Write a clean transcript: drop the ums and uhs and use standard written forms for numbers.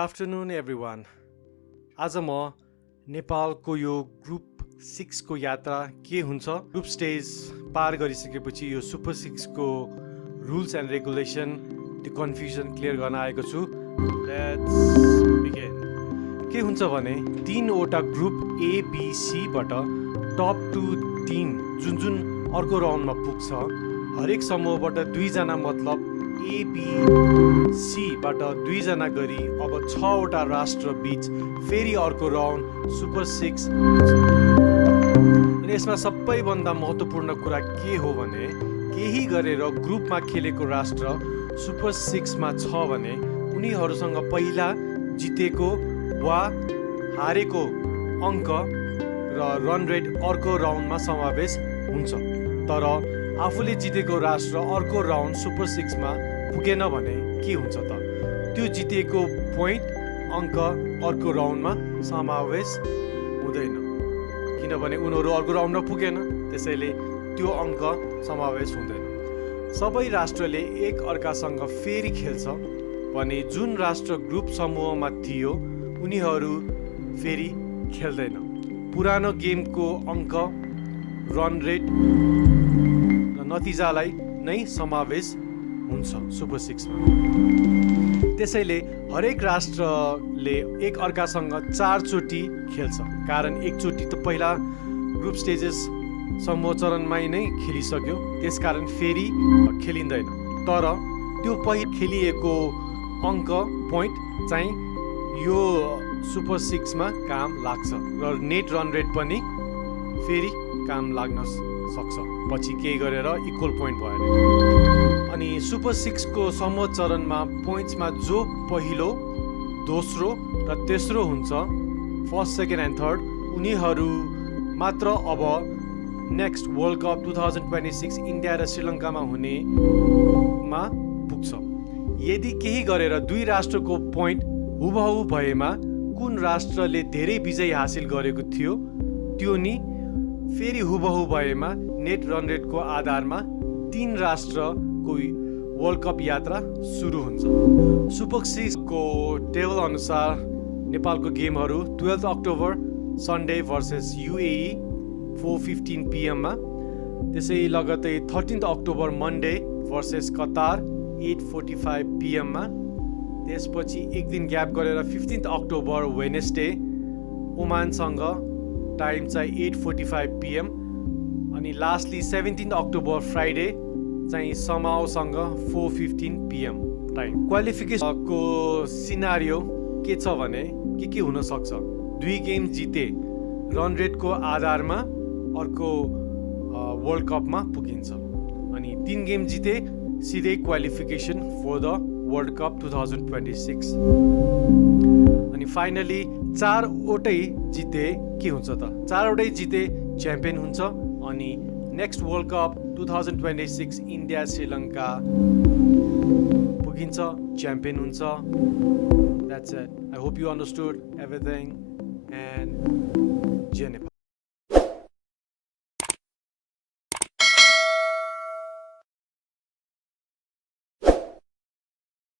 Afternoon everyone. आज म नेपालको यो ग्रुप 6 को यात्रा के हुन्छ, ग्रुप स्टेज पार गरिसकेपछि यो सुपर 6 को रुल्स एन्ड रेगुलेसन, त्यो कन्फ्युजन क्लियर गर्न आएको छु। Let's begin. के हुन्छ भने 3वटा ग्रुप ए बी सी बाट टप 2 टिम जुन अर्को राउन्डमा पुग्छ, हरेक समूहबाट 2 जना मतलब ए बी सी बाट 2 जना गरी अब 6वटा राष्ट्र बीच फेरि अर्को राउन्ड सुपर 6। अनि यसमा सबैभन्दा महत्त्वपूर्ण कुरा के हो भने केही गरेर ग्रुपमा खेलेको राष्ट्र सुपर 6 मा छ भने उनीहरूसँग पहिला जितेको वा हारेको अङ्क र रन रेट अर्को राउन्डमा समावेश हुन्छ। तर आफूले जितेको राष्ट्र अर्को राउन्ड सुपर 6 मा पुगेन भने के हुन्छ त? त्यो जितेको पोइन्ट अङ्क अर्को राउन्डमा समावेश हुँदैन, किनभने उनीहरू अर्को राउन्डमा पुगेन, त्यसैले त्यो अङ्क समावेश हुँदैन। सबै राष्ट्रले एक अर्कासँग फेरि खेल्छ भने जुन राष्ट्र ग्रुप समूहमा थियो उनीहरू फेरि खेल्दैन। पुरानो गेमको अङ्क, रन रेट र नतिजालाई नै समावेश हुन्छ सुपर 6 मा। त्यसैले हरेक राष्ट्रले एक अर्कासँग 4 चोटि खेल्छ, कारण एकचोटि त पहिला ग्रुप स्टेजेस समूह चरणमै नै खेलिसक्यो, त्यसकारण फेरि खेलिँदैन। तर त्यो पहिला खेलिएको अङ्क पोइन्ट चाहिँ यो सुपर 6 मा काम लाग्छ र नेट रन रेट पनि फेरि काम लाग्न सक्छ पछि केही गरेर इक्वल पोइन्ट भएर। अनि सुपर 6 को समूह चरणमा पोइन्ट्समा जो पहिलो, दोस्रो र तेस्रो हुन्छ, फर्स्ट, सेकेन्ड एन्ड थर्ड, उनीहरू मात्र अब नेक्स्ट वर्ल्ड कप 2026 इन्डिया र श्रीलङ्कामा हुनेमा पुग्छ। यदि केही गरेर 2 राष्ट्रको पोइन्ट हुबहु भएमा कुन राष्ट्रले धेरै विजय हासिल गरेको थियो त्यो नि फेरि हुबहु भएमा नेट रन रेटको आधारमा 3 राष्ट्रको वर्ल्ड कप यात्रा सुरु हुन्छ। सुपर 6 को टेबल अनुसार नेपालको गेमहरू 12 October Sunday versus UAE 4:15 PM मा, त्यसै लगतै 13 October Monday versus Qatar 8:45 PM मा, त्यसपछि एक दिन ग्याप गरेर 15 अक्टोबर वेनेसडे ओमानसँग टाइम चाहिँ 8:45 PM, अनि लास्टली 17 अक्टोबर फ्राइडे चाहिँ समाओसँग 4:15 PM टाइम। क्वालिफिकेसनको सिनारियो के छ भने के हुन सक्छ? 2 गेम जिते रन रेटको आधारमा अर्को वर्ल्ड कपमा पुगिन्छ, अनि 3 गेम जिते सिधै qualification for the World Cup 2026। अनि फाइनली 4वटै जिते के हुन्छ त? 4वटै जिते च्याम्पियन हुन्छ, अनि next world Cup 2026 India Sri Lanka पुगिन्छ, च्याम्पियन हुन्छ। That's it. I hope you understood everything, and Jay Nepal.